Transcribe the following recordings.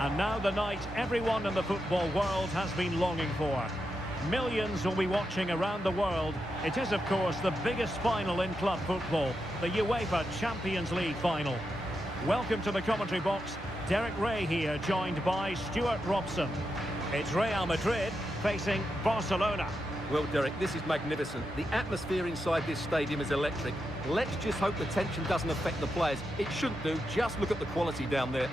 And now the night everyone in the football world has been longing for. Millions will be watching around the world. It is, of course, the biggest final in club football, the UEFA Champions League final. Welcome to the commentary box. Derek Ray here, joined by Stuart Robson. It's Real Madrid facing Barcelona. Well, Derek, this is magnificent. The atmosphere inside this stadium is electric. Let's just hope the tension doesn't affect the players. It shouldn't do. Just look at the quality down there.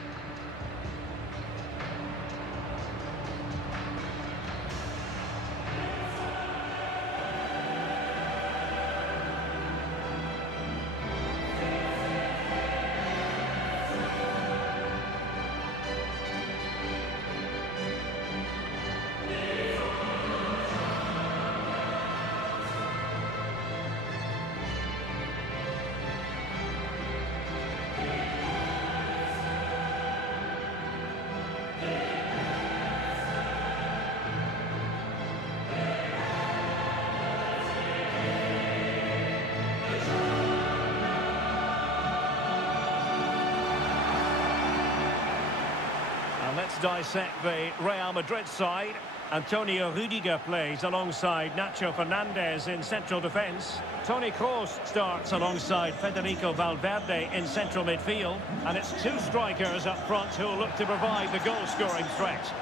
Let's dissect the Real Madrid side. Antonio Rudiger plays alongside Nacho Fernandez in central defence. Toni Kroos starts alongside Federico Valverde in central midfield. And it's two strikers up front who will look to provide the goal-scoring threat.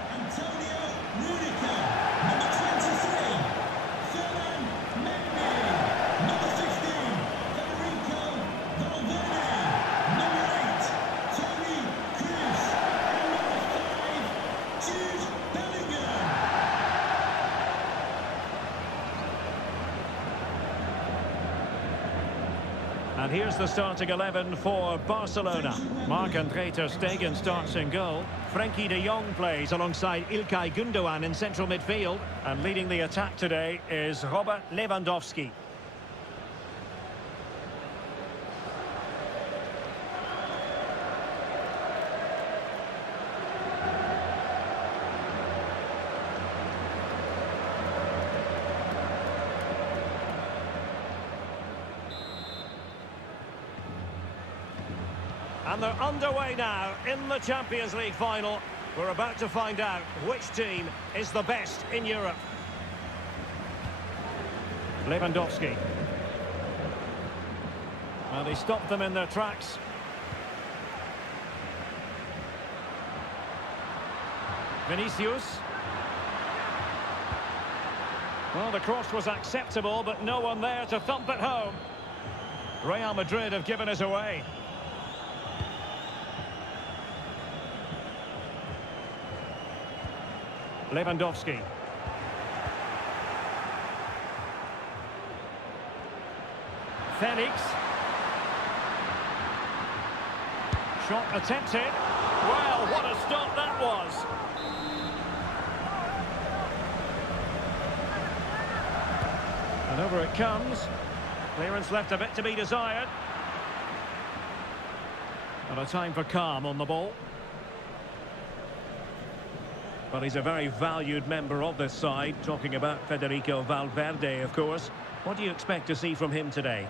And here's the starting 11 for Barcelona. Marc-Andre ter Stegen starts in goal. Frenkie de Jong plays alongside Ilkay Gundogan in central midfield. And leading the attack today is Robert Lewandowski. And they're underway now in the Champions League final. We're about to find out which team is the best in Europe. Lewandowski. Well, they stopped them in their tracks. Vinicius. Well, the cross was acceptable, but no one there to thump it home. Real Madrid have given it away. Lewandowski. Felix. Shot attempted. Well, what a stop that was. And over it comes. Clearance left a bit to be desired. And a time for calm on the ball. But he's a very valued member of this side, talking about Federico Valverde, of course. What do you expect to see from him today?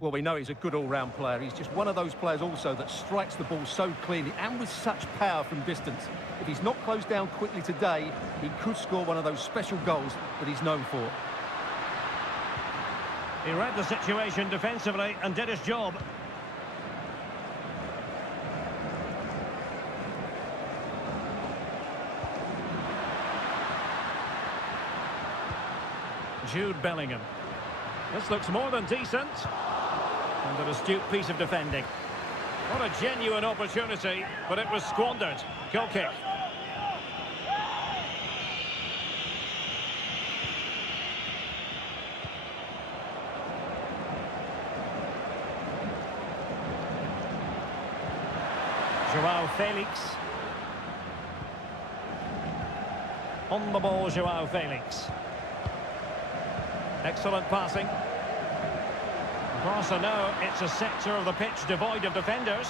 Well, we know he's a good all-round player. He's just one of those players also that strikes the ball so cleanly and with such power from distance. If he's not closed down quickly today, he could score one of those special goals that he's known for. He read the situation defensively and did his job. Jude Bellingham. This looks more than decent. And an astute piece of defending. What a genuine opportunity, but it was squandered. Goal kick. Joao Felix. On the ball, Joao Felix. Excellent passing. Barca know it's a sector of the pitch devoid of defenders.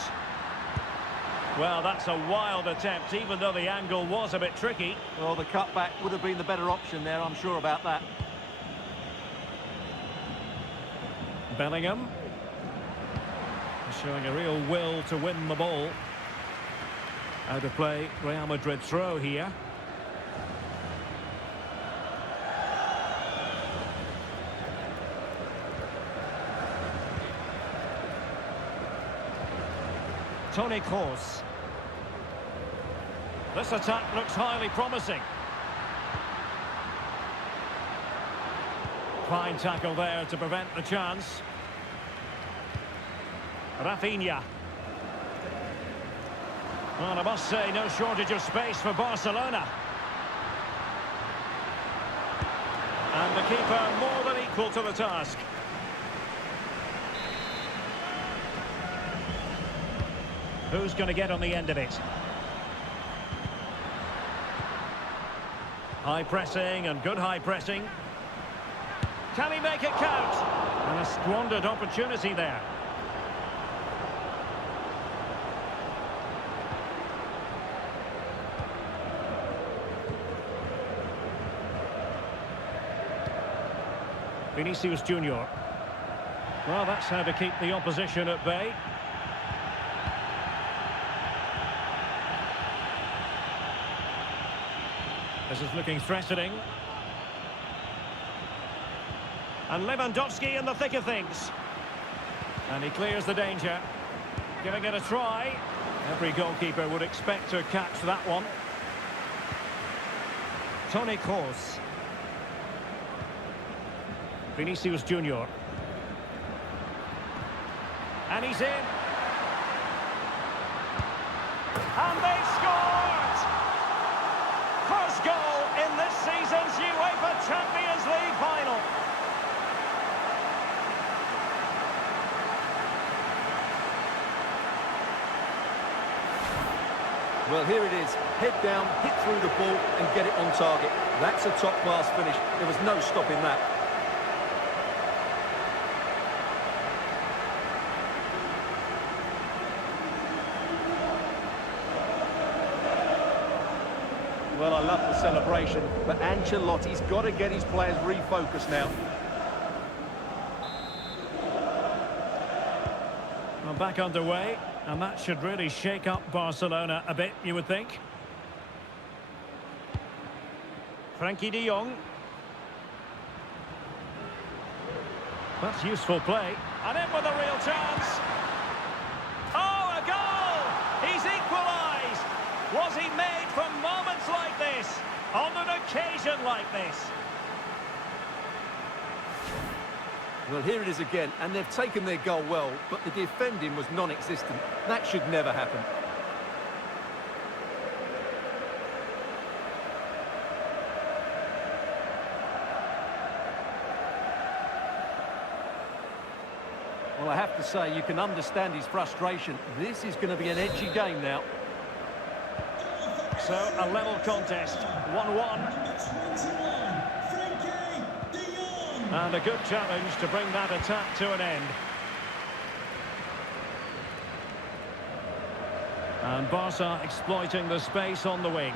Well, that's a wild attempt, even though the angle was a bit tricky. Well, the cutback would have been the better option there, I'm sure about that. Bellingham. Showing a real will to win the ball. Out of play, Real Madrid throw here. Toni Kroos. This attack looks highly promising. Fine tackle there to prevent the chance. Rafinha. Well, I must say, no shortage of space for Barcelona. And the keeper more than equal to the task. Who's going to get on the end of it? High pressing and good high pressing. Can he make it count? And a squandered opportunity there. Vinicius Junior. Well, that's how to keep the opposition at bay. This is looking threatening. And Lewandowski in the thick of things. And he clears the danger. Giving it a try. Every goalkeeper would expect to catch that one. Toni Kroos. Vinicius Junior. And he's in. And they've scored! First goal in this season's UEFA Champions League final. Well, here it is. Head down, hit through the ball and get it on target. That's a top-class finish. There was no stopping that. Well, I love the celebration, but Ancelotti's got to get his players refocused now. Well, back underway, and that should really shake up Barcelona a bit, you would think. Frankie de Jong. That's useful play. And in with a real chance. Oh, a goal! He's equalised! Was he made for moments like this? On an occasion like this? Well, here it is again, and they've taken their goal well, but the defending was non-existent. That should never happen. Well, I have to say, you can understand his frustration. This is going to be an edgy game now. So, a level contest, 1-1. And a good challenge to bring that attack to an end. And Barca exploiting the space on the wing.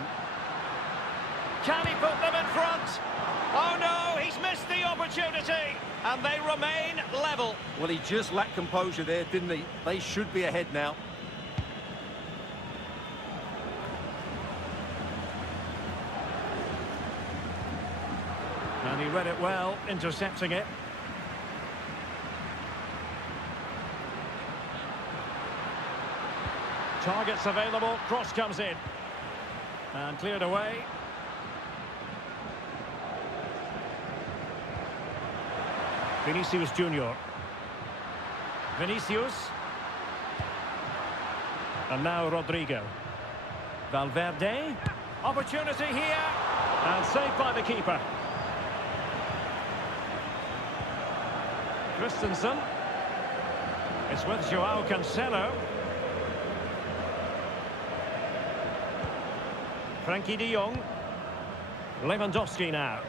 Can he put them in front? Oh no, he's missed the opportunity, and they remain level. Well, he just lacked composure there, didn't he? They should be ahead now. And he read it well, intercepting it. Targets available, cross comes in. And cleared away. Vinicius Junior. Vinicius. And now Rodrigo. Valverde. Opportunity here. And saved by the keeper. Christensen. It's with Joao Cancelo. Frankie de Jong. Lewandowski now.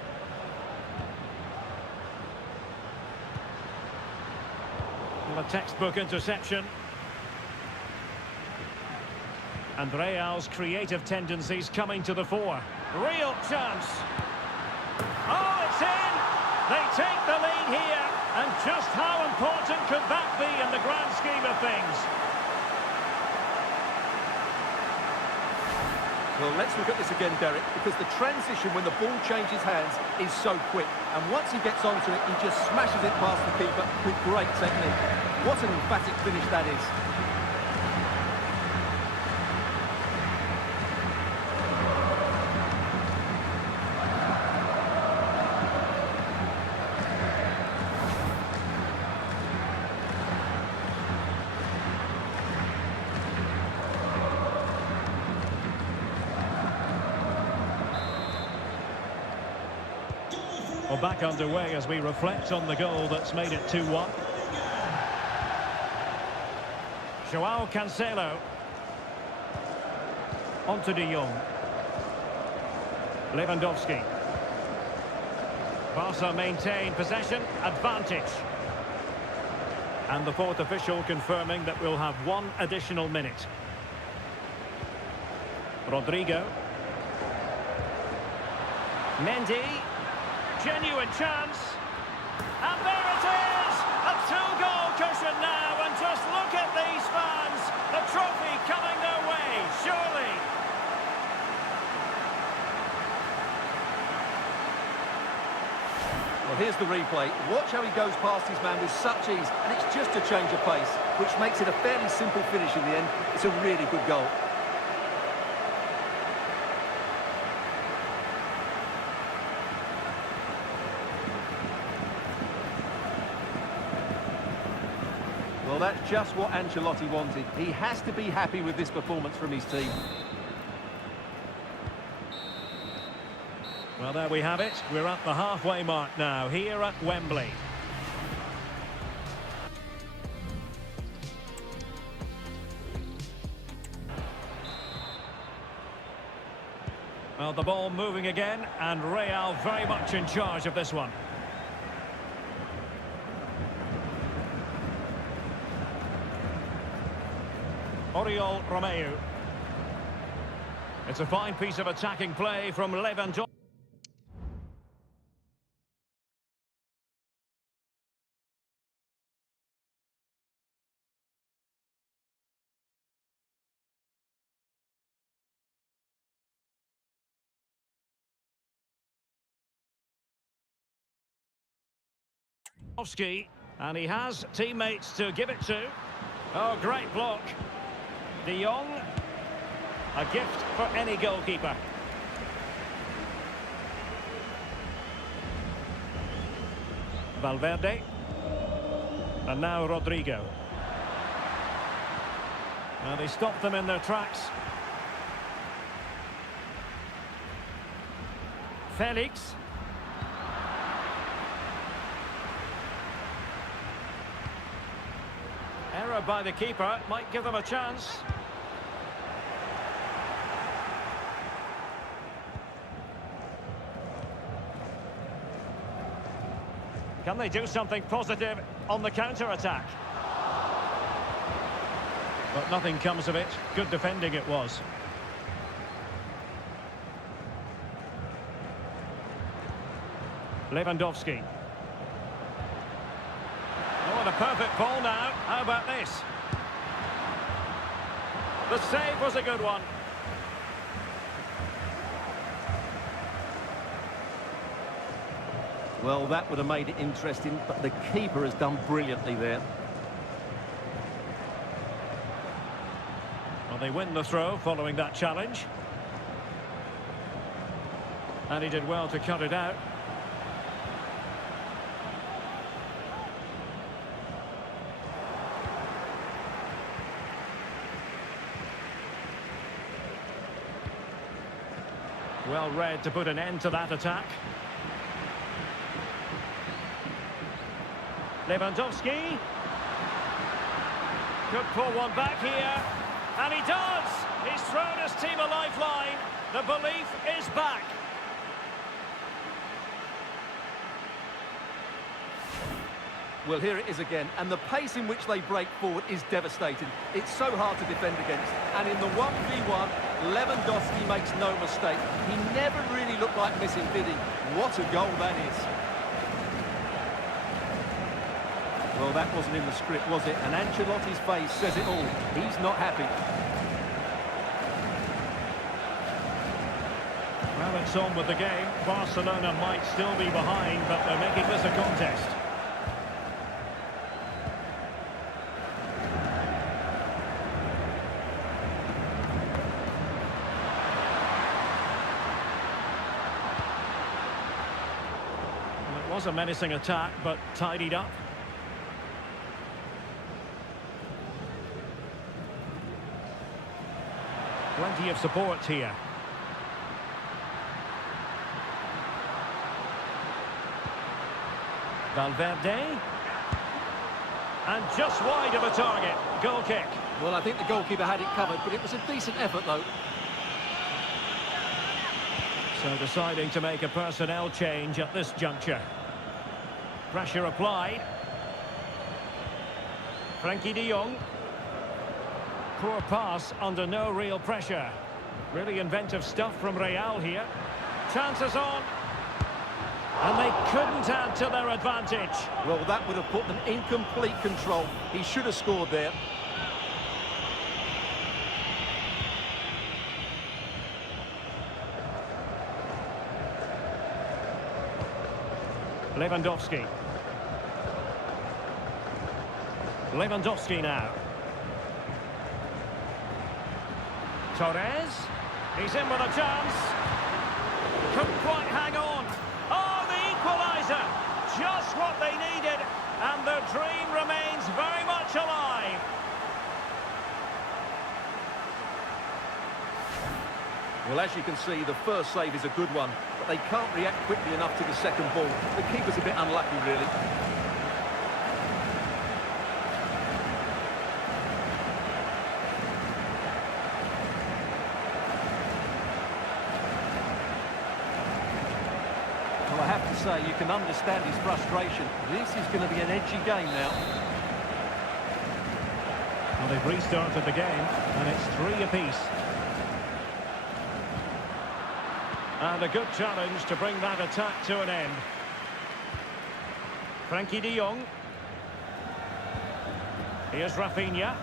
Well, a textbook interception. And Real's creative tendencies coming to the fore. Real chance. Oh, it's in! They take the lead here. And just how important could that be in the grand scheme of things? Well, let's look at this again, Derek, because the transition when the ball changes hands is so quick. And once he gets onto it, he just smashes it past the keeper with great technique. What an emphatic finish that is. Well, back underway as we reflect on the goal that's made it 2-1. Joao Cancelo. On to de Jong. Lewandowski. Barca maintain possession, advantage. And the fourth official confirming that we'll have one additional minute. Rodrigo. Mendy. Genuine chance. And there it is! A two-goal cushion now, and just look at these fans. The trophy coming their way, surely. Well, here's the replay. Watch how he goes past his man with such ease, and it's just a change of pace, which makes it a fairly simple finish in the end. It's a really good goal. Well, that's just what Ancelotti wanted. He has to be happy with this performance from his team. Well, there we have it. We're at the halfway mark now, here at Wembley. Well, the ball moving again, and Real very much in charge of this one. Oriol Romeu. It's a fine piece of attacking play from Lewandowski. And he has teammates to give it to. Oh, great block. De Jong, a gift for any goalkeeper. Valverde. And now Rodrigo. And he stopped them in their tracks. Felix. Error by the keeper, might give them a chance. Can they do something positive on the counter-attack? But nothing comes of it. Good defending it was. Lewandowski. Oh, and a perfect ball now. How about this? The save was a good one. Well, that would have made it interesting, but the keeper has done brilliantly there. Well, they win the throw following that challenge. And he did well to cut it out. Well read to put an end to that attack. Lewandowski. Could pull one back here. And he does! He's thrown his team a lifeline. The belief is back. Well, here it is again, and the pace in which they break forward is devastating. It's so hard to defend against. And in the 1v1, Lewandowski makes no mistake. He never really looked like missing, did he? What a goal that is. Well, that wasn't in the script, was it? And Ancelotti's face says it all. He's not happy. Well, it's on with the game. Barcelona might still be behind, but they're making this a contest. Well, it was a menacing attack, but tidied up. Plenty of support here. Valverde. And just wide of a target. Goal kick. Well, I think the goalkeeper had it covered, but it was a decent effort, though. So deciding to make a personnel change at this juncture. Pressure applied. Frankie de Jong. Poor pass under no real pressure. Really inventive stuff from Real here. Chances on. And they couldn't add to their advantage. Well, that would have put them in complete control. He should have scored there. Lewandowski. Lewandowski now. Torres. He's in with a chance. Couldn't quite hang on. Oh, the equaliser. Just what they needed. And their dream remains very much alive. Well, as you can see, the first save is a good one, but they can't react quickly enough to the second ball. The keeper's a bit unlucky, really. Well, I have to say, you can understand his frustration. This is going to be an edgy game now. Well, they've restarted the game, and it's 3 apiece. And a good challenge to bring that attack to an end. Frankie de Jong. Here's Rafinha.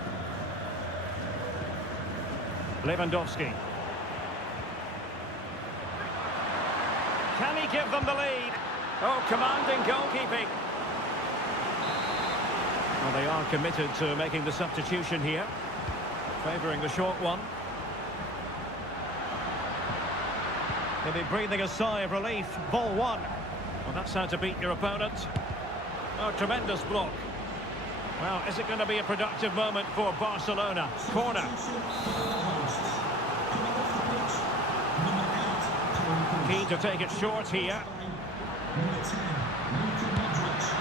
Lewandowski. Can he give them the lead? Oh, commanding goalkeeping. Well, they are committed to making the substitution here. Favouring the short one. He'll be breathing a sigh of relief. Ball 1. Well, that's how to beat your opponent. Oh, tremendous block. Well, is it going to be a productive moment for Barcelona? Corner. Keen to take it short here.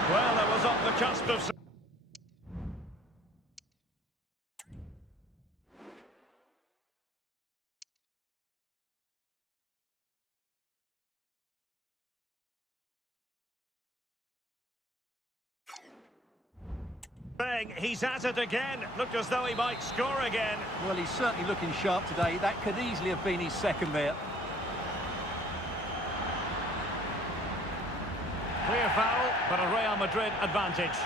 Well, it was on the cusp of... He's at it again. Looked as though he might score again. Well, he's certainly looking sharp today. That could easily have been his second there. but a Real Madrid advantage.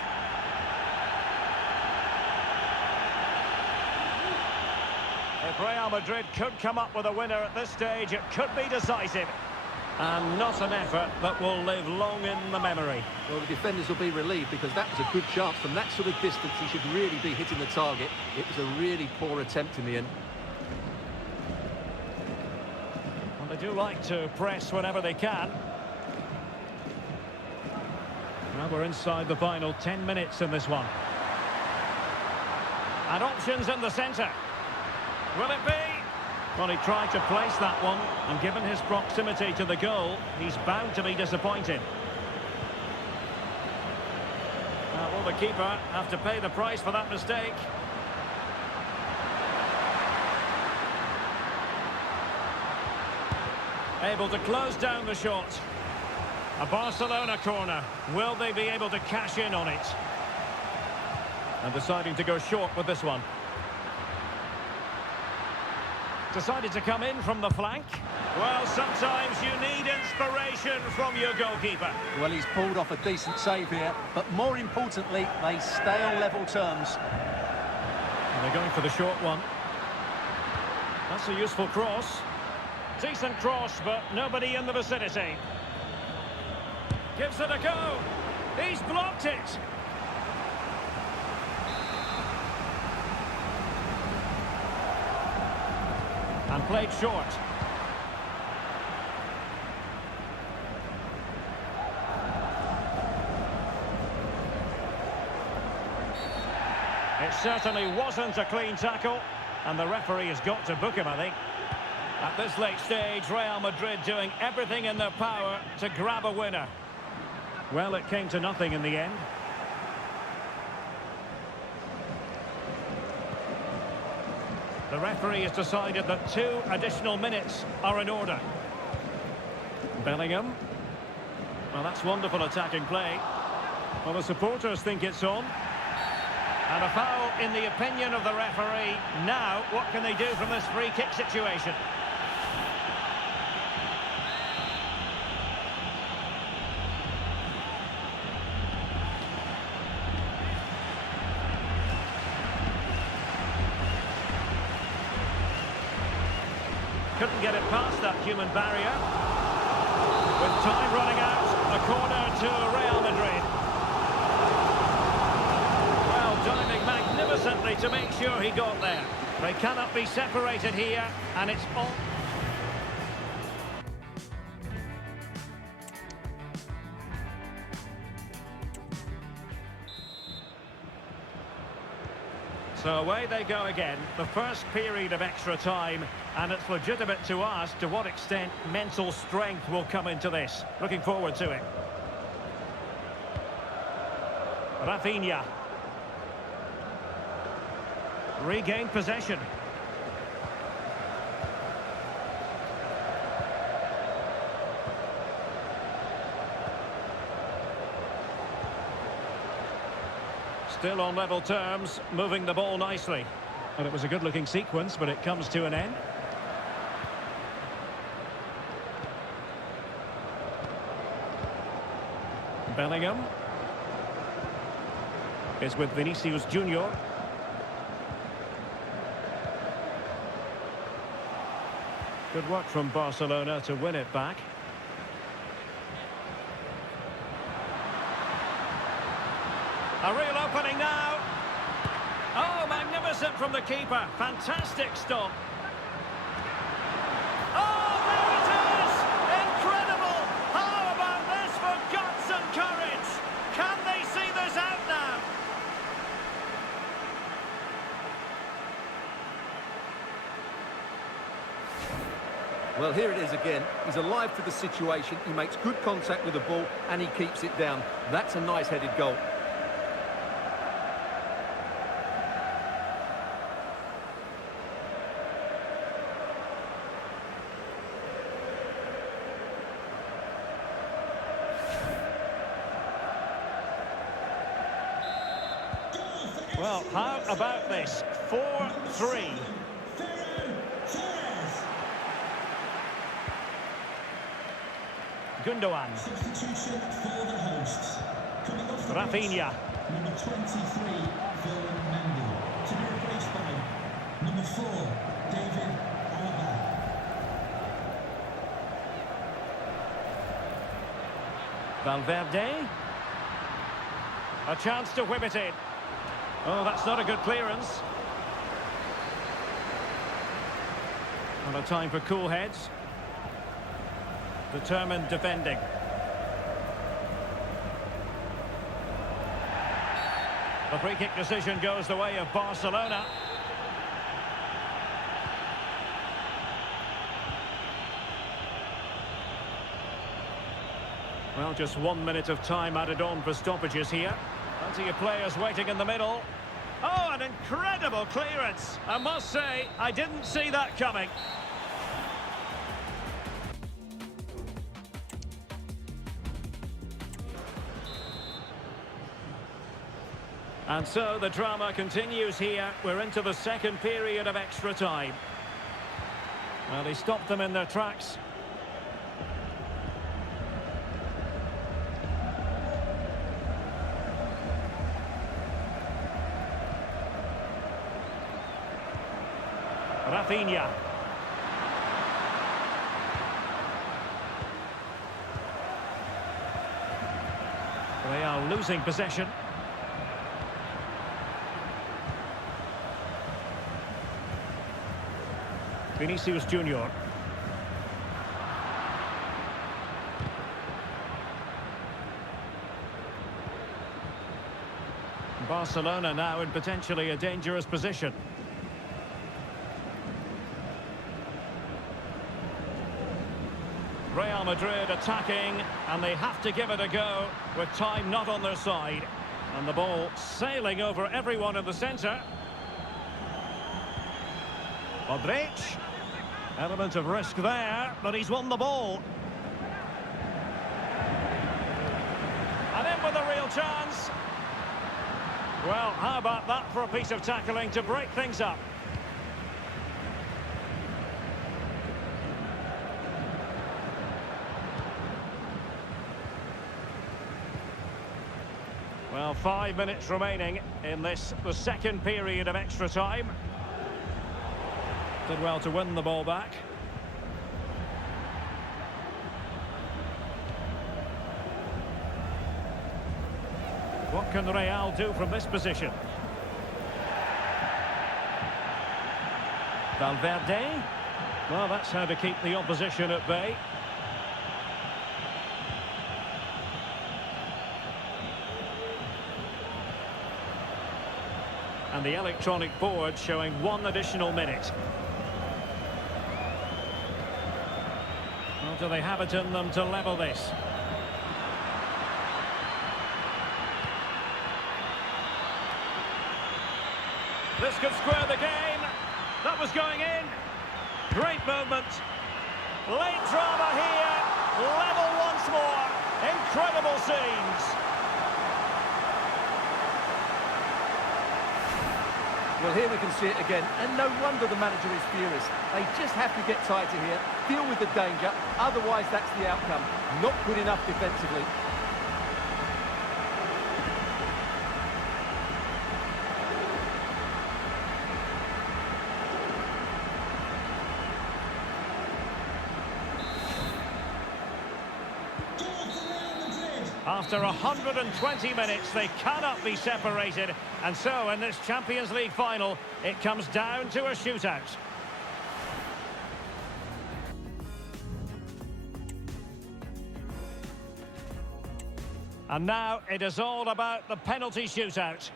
If Real Madrid could come up with a winner at this stage, it could be decisive. And not an effort that will live long in the memory. Well, the defenders will be relieved because that was a good chance. From that sort of distance, he should really be hitting the target. It was a really poor attempt in the end. Well, they do like to press whenever they can. Now we're inside the final 10 minutes in this one. And options in the centre. Will it be? Well, he tried to place that one, and given his proximity to the goal, he's bound to be disappointed. Will the keeper have to pay the price for that mistake? Able to close down the shot. A Barcelona corner. Will they be able to cash in on it? And deciding to go short with this one. Decided to come in from the flank. Well, sometimes you need inspiration from your goalkeeper. Well, he's pulled off a decent save here, but more importantly, they stay on level terms. And they're going for the short one. That's a useful cross. Decent cross, but nobody in the vicinity. Gives it a go. He's blocked it. And played short. It certainly wasn't a clean tackle, and the referee has got to book him, I think. At this late stage, Real Madrid doing everything in their power to grab a winner. Well, it came to nothing in the end. The referee has decided that 2 additional minutes are in order. Bellingham. Well, that's wonderful attacking play. Well, the supporters think it's on. And a foul in the opinion of the referee. Now, what can they do from this free kick situation? Couldn't get it past that human barrier. With time running out, a corner to Real Madrid. Well, diving magnificently to make sure he got there. They cannot be separated here, and it's all... So away they go again, the first period of extra time, and it's legitimate to ask to what extent mental strength will come into this. Looking forward to it. Rafinha. Regained possession. Still on level terms, moving the ball nicely. And it was a good-looking sequence, but it comes to an end. Bellingham is with Vinicius Junior. Good work from Barcelona to win it back. A real opening now. Oh, magnificent from the keeper. Fantastic stop. Oh, there it is! Incredible! How about this for guts and courage? Can they see this out now? Well, here it is again. He's alive to the situation. He makes good contact with the ball and he keeps it down. That's a nice headed goal. Well, how about this? 4-3. Gundogan. Substitution for the hosts. Rafinha. Number 23, Phil Mendy. To be replaced by number 4, David Alaba. Valverde. A chance to whip it in. Oh, that's not a good clearance. Not a time for cool heads. Determined defending. The free kick decision goes the way of Barcelona. Well, just 1 minute of time added on for stoppages here. Plenty of players waiting in the middle. Oh, an incredible clearance. I must say, I didn't see that coming. And so the drama continues here. We're into the second period of extra time. Well, he stopped them in their tracks. Rafinha. They are losing possession. Vinicius Junior. Barcelona now in potentially a dangerous position. Real Madrid attacking, and they have to give it a go with time not on their side. And the ball sailing over everyone in the centre. Modric. Element of risk there, but he's won the ball. And in with a real chance. Well, how about that for a piece of tackling to break things up? Well, 5 minutes remaining in this, the second period of extra time. Did well to win the ball back. What can Real do from this position? Valverde. Well, that's how to keep the opposition at bay. And the electronic board showing 1 additional minute. Well, do they have it in them to level this? This could square the game. That was going in. Great movement. Late drama here. Level once more. Incredible scenes. Well, here we can see it again, and no wonder the manager is furious. They just have to get tighter here, deal with the danger, otherwise that's the outcome. Not good enough defensively. After 120 minutes, they cannot be separated. And so, in this Champions League final, it comes down to a shootout. And now, it is all about the penalty shootout.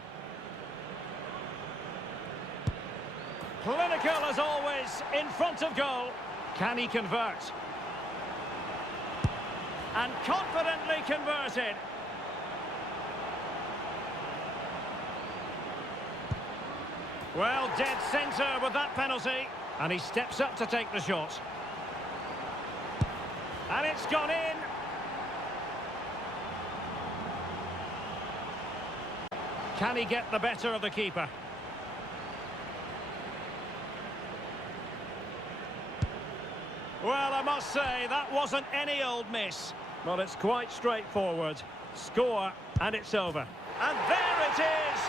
Clinical as always, in front of goal. Can he convert? And confidently converted. Well, dead centre with that penalty. And he steps up to take the shot. And it's gone in. Can he get the better of the keeper? Well, I must say, that wasn't any old miss. Well, it's quite straightforward. Score And it's over. And there it is!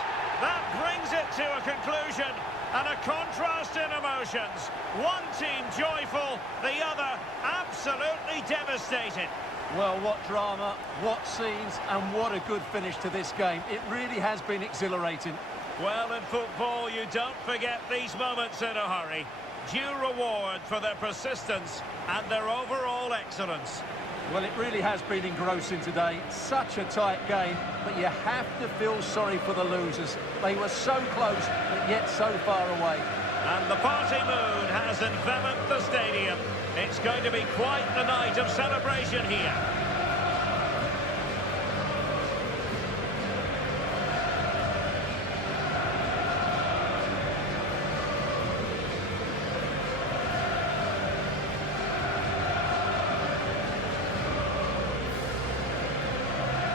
That brings it to a conclusion. And a contrast in emotions. One team joyful, the other absolutely devastated. Well, what drama, what scenes, and what a good finish to this game. It really has been exhilarating. Well, in football, you don't forget these moments in a hurry. Due reward for their persistence and their overall excellence. Well, it really has been engrossing today. Such a tight game, but you have to feel sorry for the losers. They were so close, but yet so far away. And the party mood has enveloped the stadium. It's going to be quite the night of celebration here.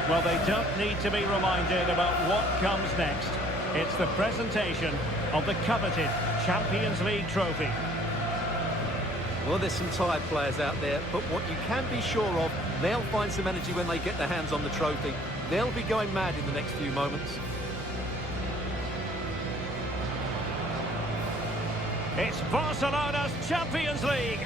Well, they don't need to be reminded about what comes next. It's the presentation of the coveted Champions League trophy. Well, there's some tired players out there, but what you can be sure of, they'll find some energy when they get their hands on the trophy. They'll be going mad in the next few moments. It's Barcelona's Champions League.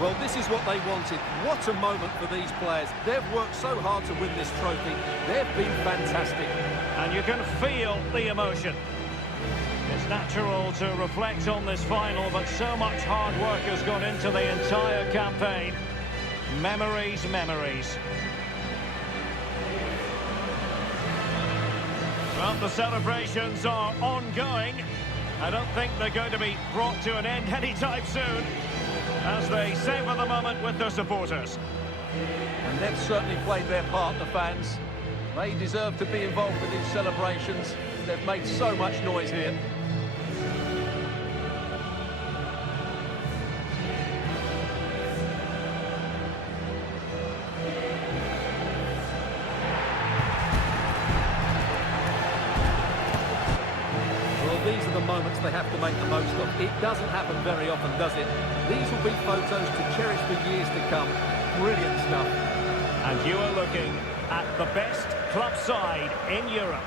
Well, this is what they wanted. What a moment for these players. They've worked so hard to win this trophy. They've been fantastic. And you can feel the emotion. It's natural to reflect on this final, but so much hard work has gone into the entire campaign. Memories, memories. Well, the celebrations are ongoing. I don't think they're going to be brought to an end anytime soon, as they savour the moment with their supporters. And they've certainly played their part, the fans. They deserve to be involved with these celebrations. They've made so much noise here. Well, these are the moments they have to make the most of. It doesn't happen very often, does it? These will be photos to cherish for years to come. Brilliant stuff. And you are looking at the best club side in Europe.